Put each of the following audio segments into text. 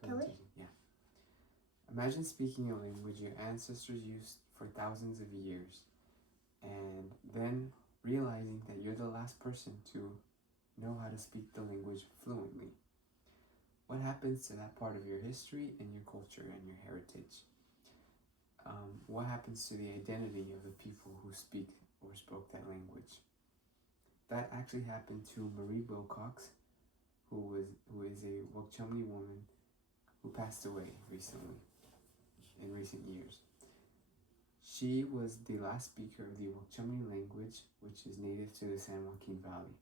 Presentation. Yeah. Imagine speaking a language your ancestors used for thousands of years, and then realizing that you're the last person to know how to speak the language fluently. What happens to that part of your history and your culture and your heritage? What happens to the identity of the people who speak or spoke that language? That actually happened to Marie Wilcox, who is a Wukchumni woman who passed away recently, in recent years. She was the last speaker of the Wukchumni language, which is native to the San Joaquin Valley.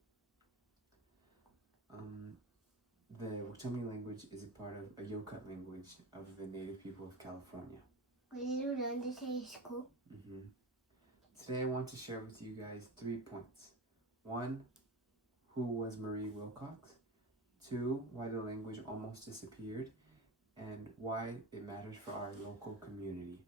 The Wukchumni language is a part of a Yokut language of the native people of California. Did you learn this in school? Today I want to share with you guys 3 points. 1, who was Marie Wilcox? 2, why the language almost disappeared, and why it matters for our local community.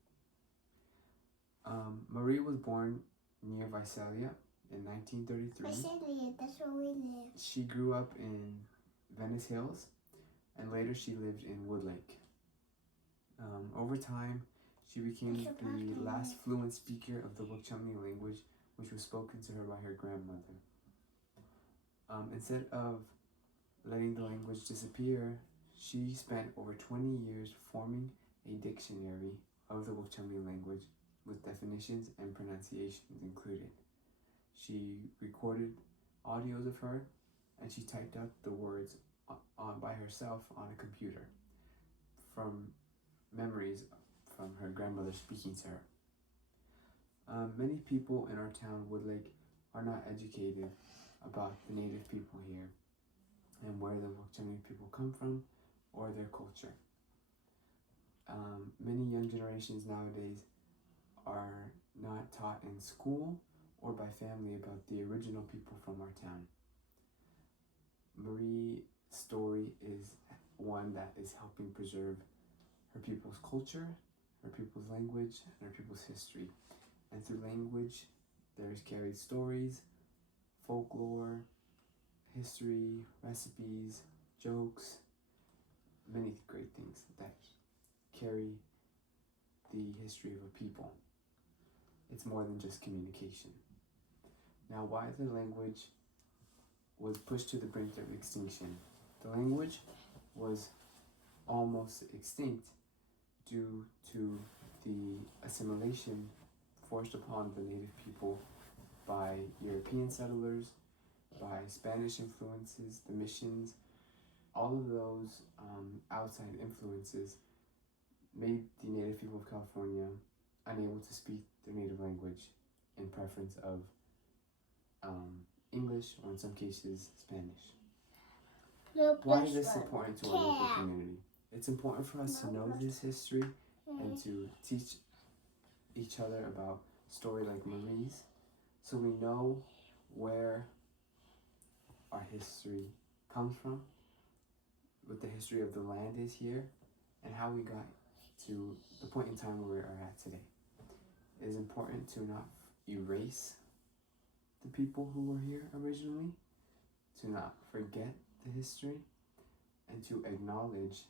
Marie was born near Visalia in 1933. Visalia, that's where we live. She grew up in Venice Hills, and later she lived in Woodlake. Over time, she became the last fluent speaker of the Wukchumni language, which was spoken to her by her grandmother. Instead of letting the language disappear, she spent over 20 years forming a dictionary of the Wukchumni language with definitions and pronunciations included. She recorded audios of her, and she typed out the words by herself on a computer from memories from her grandmother speaking to her. Many people in our town, Woodlake, are not educated about the native people here and where the Wukchumni people come from or their culture. Many young generations nowadays are not taught in school or by family about the original people from our town. Marie's story is one that is helping preserve her people's culture, her people's language, and her people's history. And through language, there's carried stories, folklore, history, recipes, jokes, many great things that carry the history of a people. It's more than just communication. Now, why the language was pushed to the brink of extinction? The language was almost extinct due to the assimilation forced upon the native people by European settlers, by Spanish influences, the missions. All of those outside influences made the native people of California unable to speak their native language in preference of English, or in some cases, Spanish. Why is this important to our local community? It's important for us to know this history and to teach each other about story like Marie's, so we know where our history comes from, what the history of the land is here, and how we got to the point in time where we are at today. It is important to not erase the people who were here originally, to not forget the history, and to acknowledge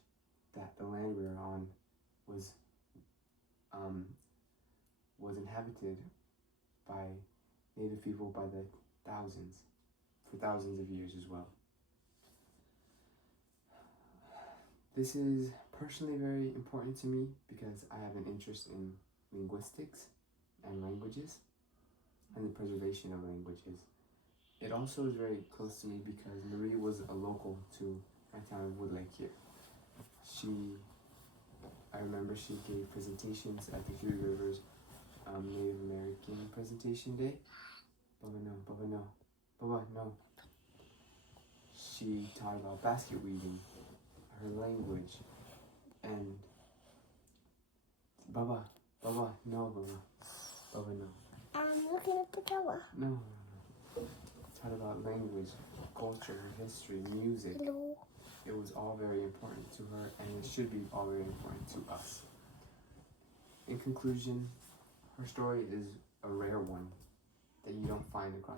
that the land we are on was inhabited by native people by the thousands, for thousands of years as well. This is personally very important to me because I have an interest in linguistics and languages and the preservation of languages. It also is very close to me because Marie was a local to my town of Woodlake here. I remember she gave presentations at the Three Rivers Native American Presentation Day. Baba, no. She taught about basket weaving, her language, and Baba, no. I'm looking at the camera. No. Taught about language, culture, history, music. Hello. It was all very important to her, and it should be all very important to us. In conclusion, her story is a rare one that you don't find across